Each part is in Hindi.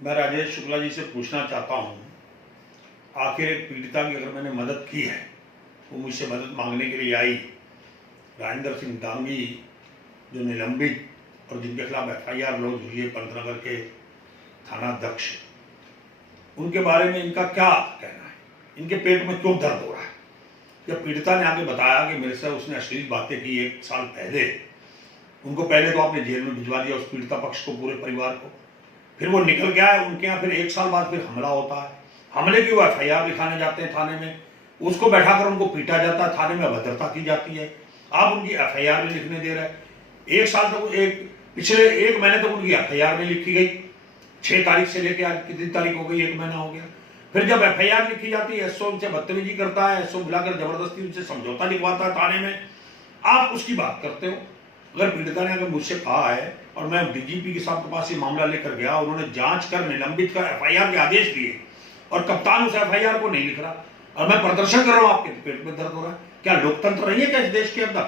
मैं राजेश शुक्ला जी से पूछना चाहता हूँ, आखिर एक पीड़िता की अगर मैंने मदद की है, वो मुझसे मदद मांगने के लिए आई, राजेंद्र सिंह डांगी जो निलंबित और जिनके खिलाफ FIR लॉन्च हुई है पंतनगर के थानाध्यक्ष, उनके बारे में इनका क्या कहना है? इनके पेट में क्यों दर्द हो रहा है? जब पीड़िता ने आगे बताया कि मेरे से उसने अश्लील बातें की 1 साल पहले, उनको पहले तो आपने जेल में भिजवा दिया उस पीड़िता पक्ष को, पूरे परिवार को, फिर वो निकल गया है उनके यहाँ, फिर 1 साल बाद फिर हमला होता है, हमले की वो FIR लिखाने जाते हैं थाने में, उसको बैठाकर उनको पीटा जाता है, थाने में अभद्रता की जाती है, आप उनकी FIR में लिखने दे रहे हैं। 1 साल तक पिछले 1 महीने तक उनकी FIR में लिखी गई, 6 तारीख से लेकर आज कितनी तारीख हो गई, 1 महीना हो गया। फिर जब FIR लिखी जाती है, SO उनसे बदतमीजी करता है, SO बुलाकर जबरदस्ती उनसे समझौता लिखवाता है थाने में, आप उसकी बात करते हो। अगर पीड़िता ने अगर मुझसे कहा है और मैं DGP के साहब के पास ये मामला लेकर गया, उन्होंने जांच कर निलंबित कर FIR के आदेश दिए और कप्तान उस FIR को नहीं लिख रहा और मैं प्रदर्शन कर रहा हूँ, आपके पेट में दर्द हो रहा है। क्या लोकतंत्र नहीं है क्या इस देश के अंदर?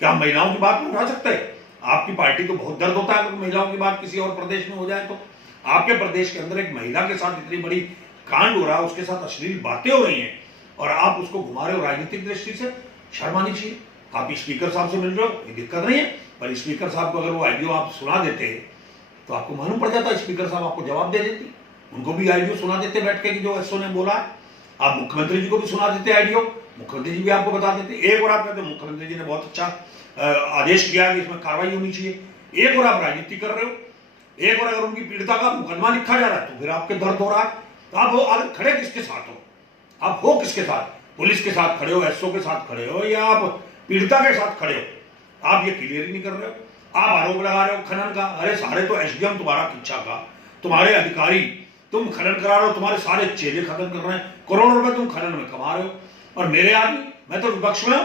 क्या हम महिलाओं की बात उठा सकते हैं? आपकी पार्टी तो बहुत दर्द होता है अगर महिलाओं की बात किसी और प्रदेश में हो जाए तो। आपके प्रदेश के अंदर एक महिला के साथ इतनी बड़ी कांड हो रहा है, उसके साथ अश्लील बातें हो रही हैं और आप उसको घुमा रहे हो राजनीतिक दृष्टि से। शर्म आनी चाहिए। आप स्पीकर साहब से मिल रहे हो, कोई दिक्कत नहीं है, पर स्पीकर साहब को अगर वो ऑडियो आप सुना देते तो आपको मालूम पड़ जाता, स्पीकर साहब आपको जवाब दे देती, उनको भी ऑडियो सुना देते बैठ के कि जो SO ने बोला है। आप मुख्यमंत्री जी को भी सुना देते ऑडियो, मुख्यमंत्री जी भी आपको बता देते। एक और आप कहते मुख्यमंत्री जी ने बहुत अच्छा आदेश किया कि इसमें कार्रवाई होनी चाहिए, एक और आप राजनीति कर रहे हो। एक और अगर उनकी पीड़िता का मुकदमा लिखा जा रहा है तो फिर आपके दर्द हो रहा है। तो आप अगर खड़े किसके साथ हो? आप हो किसके साथ? पुलिस के साथ खड़े हो, SO के साथ खड़े हो, या आप पीड़िता के साथ खड़े हो? आप ये क्लियर ही नहीं कर रहे हो। आप आरोप लगा रहे हो खनन का। अरे सारे तो SDM तुम्हारा खिंचा का, तुम्हारे अधिकारी, तुम खनन करा रहे हो, तुम्हारे सारे चेले खनन कर रहे हैं, करोड़ों रुपए तुम खनन में कमा रहे हो। और मेरे आदमी, मैं तो विपक्ष में हूं,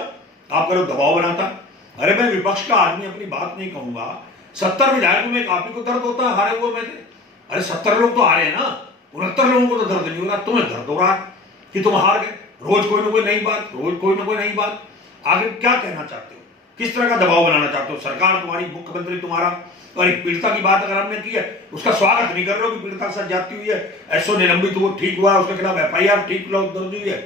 आप करो दबाव बनाता। अरे मैं विपक्ष का आदमी अपनी बात नहीं कहूंगा। 70 विधायकों में आप ही को दर्द होता है हारे हुए में से। अरे 70 लोग तो हारे हैं ना, 69 लोगों को तो दर्द नहीं हो रहा, तुम्हें दर्द हो रहा है कि तुम हार गए। रोज कोई ना कोई नई बात, रोज कोई ना कोई नई बात। आगे क्या कहना चाहते हो? किस तरह का दबाव बनाना चाहते हो? सरकार तुम्हारी, मुख्यमंत्री तुम्हारा, और एक पीड़िता की बात अगर हमने की है उसका स्वागत नहीं कर रहे हो कि पीड़िता के साथ जाती हुई है, SO निलंबित वो ठीक हुआ, उसके खिलाफ FIR ठीक दर्ज हुई है।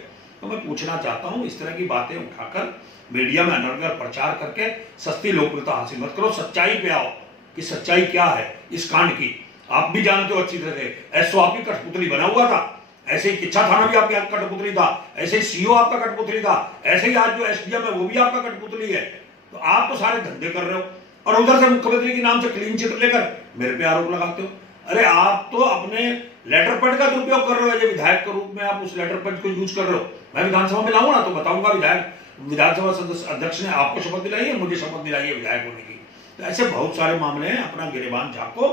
तो मैं पूछना चाहता हूं, इस तरह की बातें उठाकर मीडिया में अनर्गल प्रचार करके सस्ती लोकप्रियता हासिल मत करो। सच्चाई पे आओ कि सच्चाई क्या है इस कांड की। आप भी जानते हो अच्छी तरह से, SO आपकी कठपुतली बना हुआ था, ऐसे ही किच्छा थाना भी आपकी कठपुतली था, ऐसे ही CO आपका कठपुतली था, ऐसे ही आज जो SDM है वो भी आपका कठपुतली है। तो आप तो सारे धंधे कर रहे हो और उधर से मुख्यमंत्री के नाम से क्लीन चिट लेकर मेरे पे आरोप लगाते हो। अरे आप तो अपने लेटर पैड का दुरुपयोग कर रहे हो, विधायक के रूप में आप उस लेटर पैड को यूज कर रहे हो। मैं विधानसभा में लाऊंगा ना तो बताऊंगा विधानसभा सदस्य अध्यक्ष ने आपको शपथ दिलाई है, मुझे शपथ दिलाई है विधायक होने की। तो ऐसे बहुत सारे मामले हैं। अपना गिरेबान झाँको,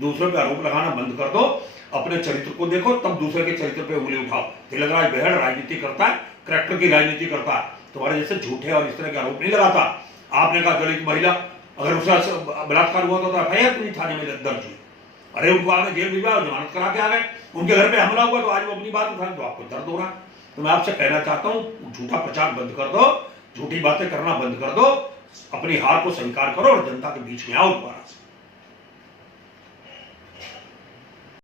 दूसरों पे आरोप लगाना बंद कर दो, अपने चरित्र को देखो, तब दूसरे के चरित्र पे उंगली उठाओ। तिलकराज बेहड़ राजनीति करता है, करैक्टर की राजनीति करता है, तुम्हारे जैसे झूठे और इस तरह के आरोप नहीं लगाता। आपने कहा दलित महिला अगर उसका बलात्कार हुआ तो FIR क्यों थाने में दर्ज हुई? अरे उनको आपने जेल भिजवाया, जमानत करा के आ गए, उनके घर पे हमला हुआ तो आज वो अपनी बात उठाए तो आपको दर्द हो रहा है। तो मैं आपसे कहना चाहता हूँ, झूठा प्रचार बंद कर दो, झूठी बातें करना बंद कर दो, अपनी हार को स्वीकार करो और जनता के बीच में आओ दोबारा से।